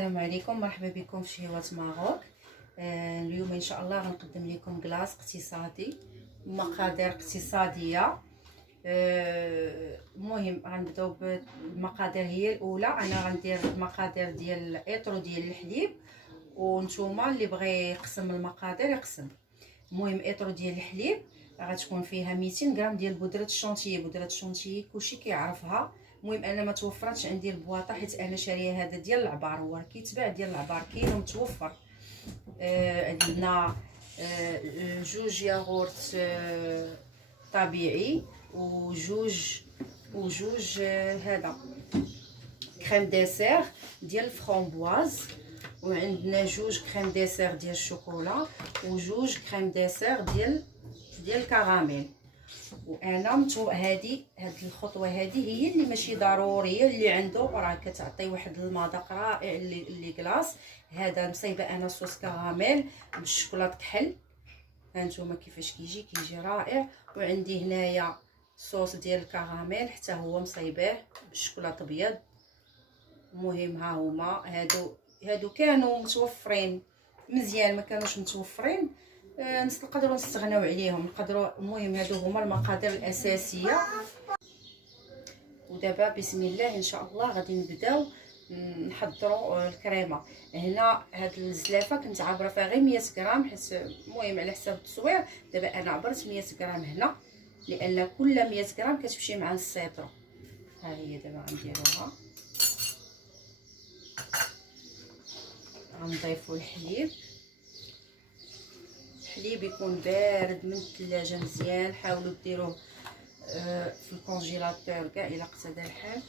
السلام عليكم، مرحبا بكم في شهوات ماروك. اليوم ان شاء الله غنقدم لكم كلاص اقتصادي، مقادير اقتصاديه. المهم غنبداو بالمقادير. هي الاولى انا غندير المقادير ديال الايطرو ديال الحليب، وانتوما اللي بغى يقسم المقادير يقسم. المهم ايطرو ديال الحليب غتكون فيها 200 غرام ديال بودره الشونتيي. بودره الشونتيي كلشي كيعرفها. المهم انا ما توفرتش عندي البواطه حيت انا شاريه هذا ديال العبار، هو كيتباع ديال العبار كاين ومتوفر. عندنا جوج ياغورت طبيعي، وجوج هذا كريم ديسير ديال الفرامبواز، وعندنا جوج كريم ديسير ديال الشوكولا، وجوج كريم ديسير ديال الكراميل. وانا هاد الخطوه هذه هي اللي ماشي ضروريه، اللي عنده راه كتعطي واحد المذاق رائع اللي كلاص. هذا مصايبه انا صوص كراميل بالشوكولاط كحل، هانتوما كيفاش كيجي رائع. وعندي هنايا صوص ديال الكراميل حتى هو مصايباه بالشوكولاط ابيض. المهم ها هما هادو كانوا متوفرين مزيان، ما كانوش متوفرين نقدروا نستغناو عليهم، نقدروا. المهم هادو هما المقادير الاساسيه. ودابا بسم الله ان شاء الله غادي نبداو نحضروا الكريمه. هنا هاد الزلافه كنت عابره فيها غير 100 غرام، حيت المهم على حساب التصوير. دابا انا عبرت 100 غرام هنا، لان كل 100 غرام كتمشي مع السيترو. ها هي دابا غنديروها، غنضيفوا الحليب يكون بارد من الثلاجه مزيان. حاولوا ديروه في الكونجيلاتور كاع الى اقتضى الحال.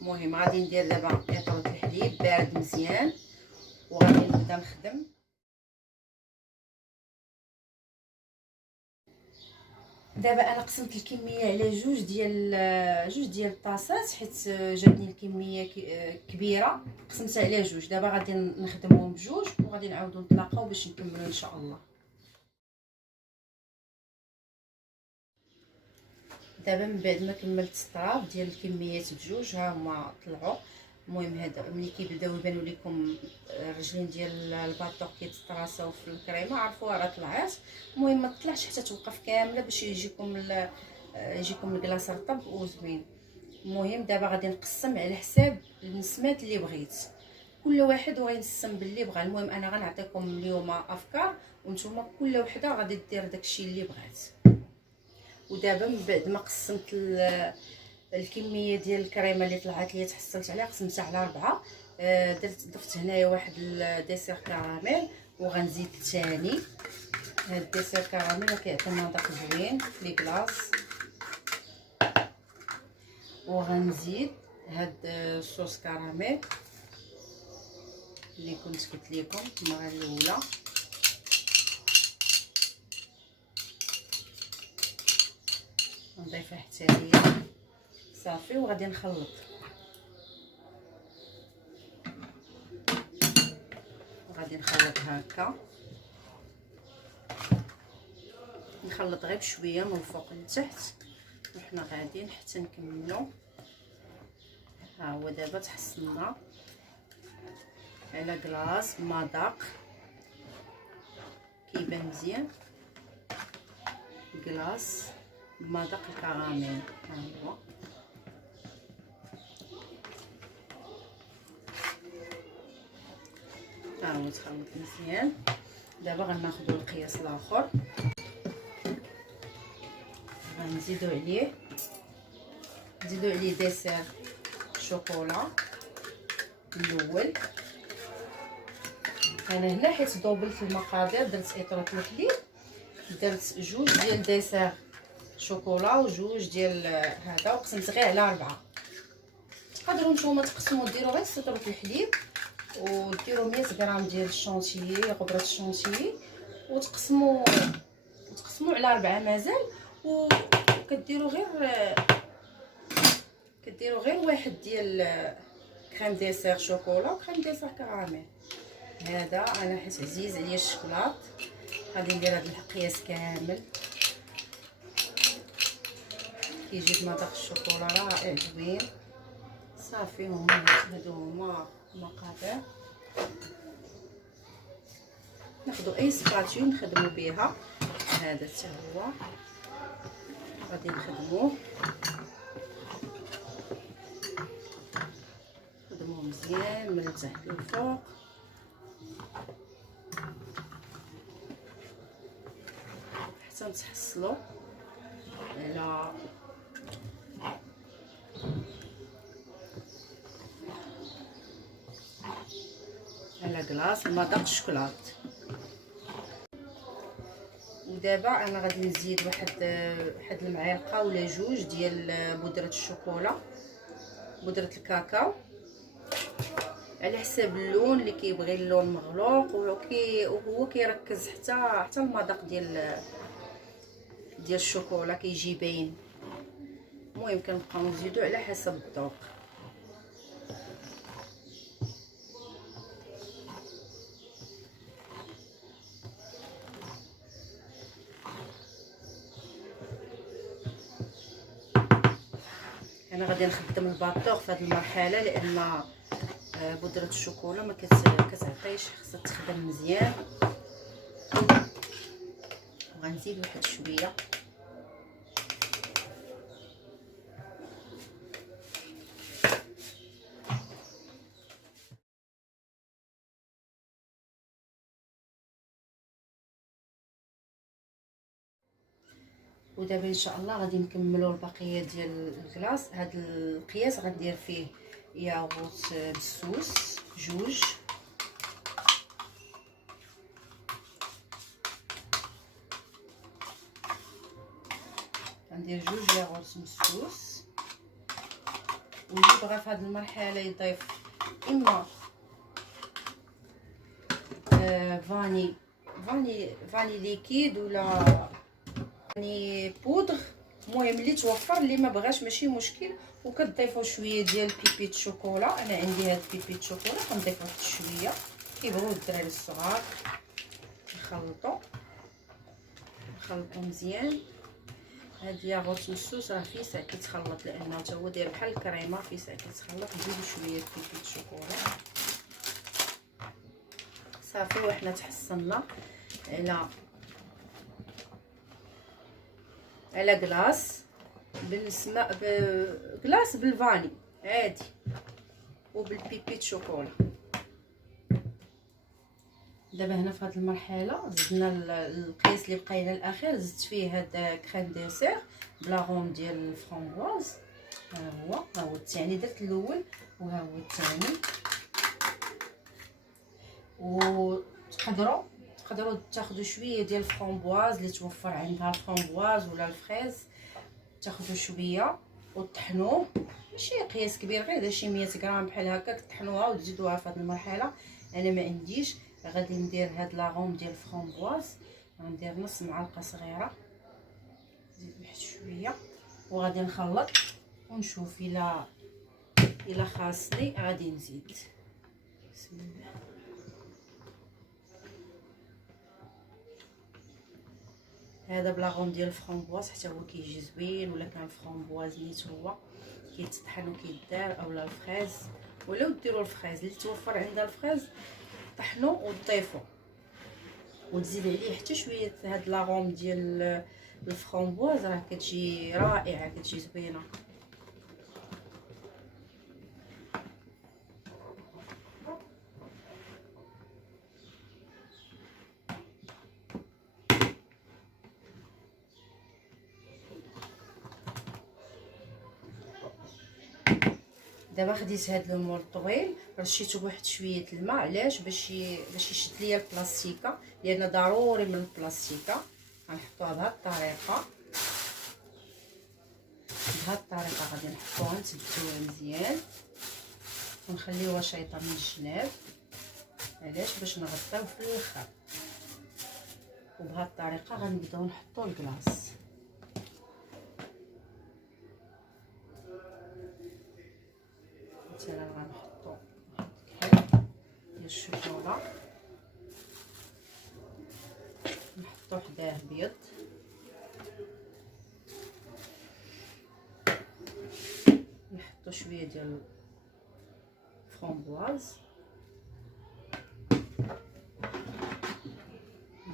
المهم غادي ندير دابا ايطرو الحليب بارد مزيان، وغادي نبدا نخدم. دابا انا قسمت الكميه على جوج ديال الطاسات، حيت جاتني الكميه كبيره، قسمتها على جوج. دابا غادي نخدمهم بجوج، وغادي نعاودو نتلاقاو باش نكملوا ان شاء الله. دابا من بعد ما كملت الطراف ديال الكميات بجوج، ها هما طلعوا. المهم هذا ملي كيبداو يبانوا لكم الرجلين ديال الباطوق كيتطراساو في الكريمه، عرفوها راه طلعات. المهم ما تطلعش حتى توقف كامله باش يجيكم الكلاص رطب وزوين. المهم دابا غادي نقسم على حساب النسمات اللي بغيت، كل واحد وغينسم باللي بغا. المهم انا غنعطيكم اليوم افكار، وانتم كل وحده غادي دير داكشي اللي بغات. ودابا من بعد ما قسمت الكميه ديال الكريمه اللي طلعت لي تحصلت عليها، قسمتها على 4. ضفت هنايا واحد الديسير كراميل، وغنزيد الثاني. هاد الديسير كراميل كيعطي مذاق زوين في كلاص. وغنزيد هاد الصوص كراميل اللي كنت قلت لكم المره الاولى. نضيفها حتى هي صافي، وغادي نخلط. هكا نخلط غير بشويه من الفوق لتحت، وحنا غاديين حتى نكملوا. ها هو دابا تحصلنا على كلاص مذاق كيبان مزيان، كلاص بمذاق الكراميل. ها هو تخلط مزيان. دابا غناخذوا القياس الاخر، غنزيدوا عليه ديسير شوكولا الاول. انا هنا حيت دوبلت المقادير، درت ايطرو الحليب، درت جوج ديال ديسير شوكولا وجوج ديال هذا، وقسمت غير على 4. تقدروا نتوما تقسموا ديروا غير ايطرو الحليب، وديروا 100 غرام ديال الشونتيي، غبره الشونتيي، وتقسموا على 4 مازال. وكديروا غير واحد ديال كريم ديسير شوكولا وكريم ديسير كراميل. هذا انا حيت عزيز عليا الشوكولاط، غادي ندير هذا القياس كامل. كيجي بمذاق الشوكولا رائع زوين صافي هادو هما المقاطع. ناخدو اي سباتيو نخدمو بها، هذا حتى هو غادي نخدموه مزيان من التحت للفوق. حتى نتحصلوا على كلاص مذاق الشوكولات. ودابا انا غادي نزيد واحد المعالقه ولا جوج ديال بودره الشوكولا، بودره الكاكاو، على حساب اللون اللي كيبغي اللون مغلوق، وهو كيركز حتى المذاق ديال الشوكولا كيجي باين. المهم كنبقاو نزيدو على حسب الذوق. انا غادي نخدم الباطور في هذه المرحله، لان بودره الشوكولا ما كتعطيش، خاصها تخدم مزيان. وغنزيد واحد شويه. ودابا ان شاء الله غادي نكملوا البقيه ديال الكلاص. هذا القياس غندير فيه ياغوت بالسوس جوج، غندير جوج ياغوت بالسوس. واللي بغى في هذه المرحله يضيف اما فاني ليكيد ولا يعني بودغ، المهم اللي توفر. اللي ما بغاش ماشي مشكل. وكتضيفوا شويه ديال بيبيت شوكولا. انا عندي هاد بيبيت شوكولا كنضيف واحد شويه، كيبغيو الدراري الصغار نخلطوا مزيان. هاد ياغوت مسوس راه في ساعه كيتخلط، لانه حتى هو داير بحال الكريمه، في ساعه كيتخلط. نزيدو شويه بيبيت شوكولا. صافي وحنا تحصلنا على كلاص بالسماء، كلاص بالفاني عادي وبالبيبيت شوكولا. دابا هنا في هذه المرحله زدنا القياس اللي بقى لنا الاخير، زدت فيه هذا كريم ديسير بلاغوم ديال الفرامبواز. ها هو الثاني، درت الاول وها هو الثاني. وتقدروا تاخذوا شويه ديال الفرامبواز اللي توفر عندها الفرامبواز ولا الفريز، تاخذوا شويه وطحنوه، ماشي قياس كبير، غير شي 100 غرام بحال هكا، تطحنوها وتزيدوها في هذه المرحله. انا ما عنديش، غادي ندير هاد لاغوم ديال الفرامبواز، غندير نص معلقه صغيره، نزيد واحد شويه وغادي نخلط ونشوف الا خاصني غادي نزيد. بسم الله. هذا بلاغوم ديال الفرامبواز حتى هو كيجي زوين، ولا كان الفرامبواز نيت هو كيتطحن وكيدار، اولا الفريز، ولا ديروا الفريز اللي توفر عندها الفريز، طحنوا وضيفوا وتزيد عليه حتى شويه هاد لاغوم ديال الفرامبواز، راه كتجي رائعه، كتجي زوينه. دابا خديت هاد المول الطويل، رشيته بواحد شويه الماء. علاش؟ باش يشد ليا البلاستيكه، لان ضروري من البلاستيكه. غنحطوها بهاد الطريقه غادي نحطوها نثبتوها مزيان ونخليوها شايطه من الجناب. علاش؟ باش نغطيو في الاخر. وبهاد الطريقه غنبداو نحطو الكلاص. مثلا غنحطو كحل ديال الشوكولا، نحطو حداه بيض، نحطو شويه ديال فرامبواز،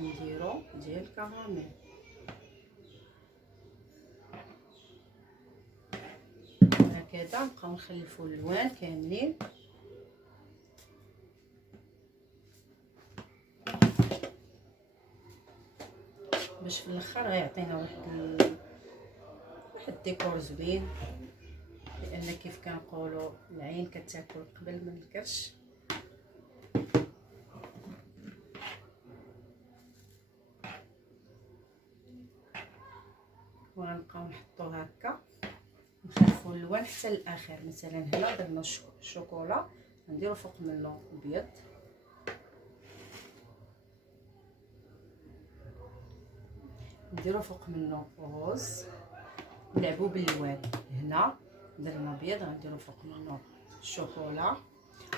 نديرو ديال الكراميل. هكذا نبقاو نخلفو الالوان كاملين. باش في الاخر غيعطينا واحد الديكور زوين، لان كيف كنقولوا العين كتاكل قبل من الكرش. وغنبقاو نحطو هكا نخلفو اللون حتى الاخر. مثلا هنا درنا الشوكولا، نديرو فوق منه ابيض، نديرو فوق منه روز، نلعبو بالالوان. هنا درنا ابيض، غنديرو فوق منه الشوكولا،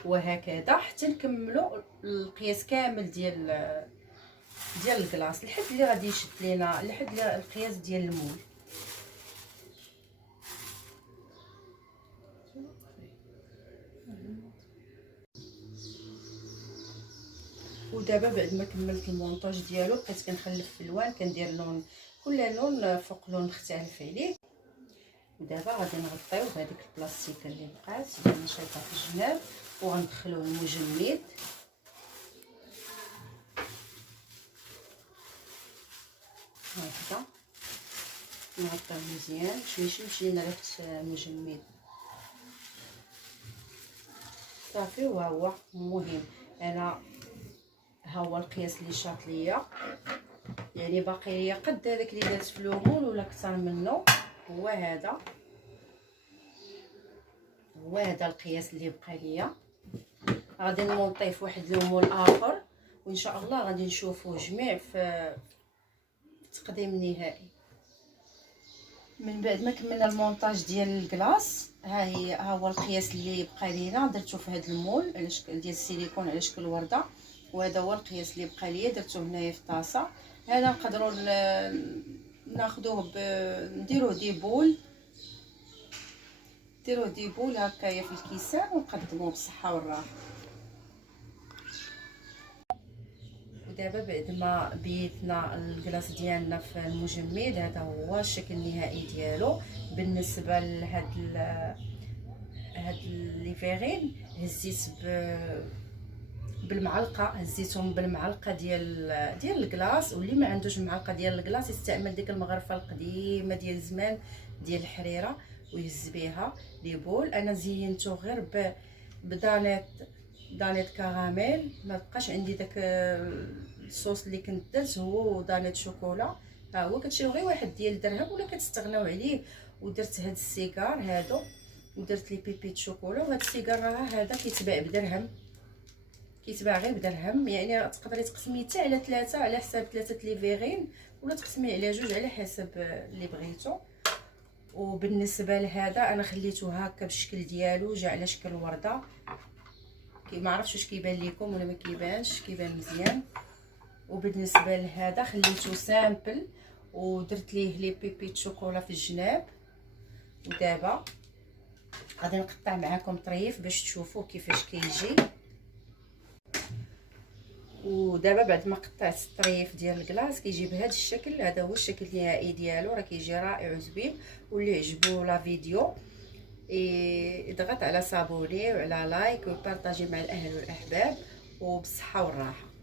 وهكذا حتى نكملو القياس كامل ديال الكلاص لحد اللي غادي يشد لينا، لحد القياس ديال المول. ودابا بعد ما كملت المونطاج ديالو بقيت كنخلف في الالوان، كندير لون كل لون فوق لون مختلف عليه. ودابا غادي نغطيو بهذيك البلاستيكه اللي بقات اللي نشيطها في الجناب، وغندخلو المجمد هكذا، نغطيو مزيان باش ماشي نرفد المجمد صافي. وها هو المهم، انا ها هو القياس اللي شاط ليا، يعني باقي ليا قد هذاك اللي درت في لومون ولا اكثر منه. هو هذا القياس اللي بقى ليا. غادي نمونطيه في واحد لومون اخر، وان شاء الله غادي نشوفوه جميع في التقديم النهائي. من بعد ما كملنا المونطاج ديال الكلاص، ها هو القياس اللي بقى لينا، درتو في هذا المول على شكل ديال السيليكون على شكل ورده، وهذا هو القياس اللي بقى ليا، درتو هنايا في طاسه. هذا نقدروا ناخذوه نديروه دي بول هكايا في الكيسان ونقدموه بالصحه والراحه. ودابا بعد ما بيتنا الكلاص ديالنا في المجمد، هذا هو الشكل النهائي ديالو. بالنسبه لهاد ليفيغين هزيت بالمعلقه، هزيتهم بالمعلقه ديال الكلاص. واللي ما عندوش معلقه ديال الكلاص يستعمل ديك المغرفه القديمه ديال زمان ديال الحريره ويهز بها لي بول. انا زينته غير بدانيت كراميل، ما بقاش عندي داك الصوص اللي كنت درت، هو ودانيت شوكولا. ها هو كتشريو غير واحد ديال الدرهم ولا كتستغناو عليه. ودرت هاد السيجار هادو، ودرت لي بيبيت شوكولا. وهاد السيجار راه هذا كيتباع بدرهم، كيتباع غير بدرهم. يعني تقدري تقسميه حتى على 3 على حساب 3 ليفيغين، ولا تقسميه على 2 على حسب اللي بغيتو. وبالنسبه لهذا انا خليته هكا بالشكل ديالو، جا على شكل ورده. ما عرفتش واش كيبان لكم ولا ما كيبانش، كيبان مزيان. وبالنسبه لهذا خليته سامبل ودرت ليه لي بيبيت شوكولا في الجناب. ودابا غادي نقطع معكم طريف باش تشوفوا كيفاش كيجي. ودابا بعد ما قطعت الطريف ديال الكلاص كيجي بهذا الشكل. هذا هو الشكل النهائي ديالو، راه كيجي رائع وزوين. واللي عجبو لا فيديو يضغط على صابوني وعلى لايك وبارطاجي مع الاهل والاحباب، وبالصحه والراحه.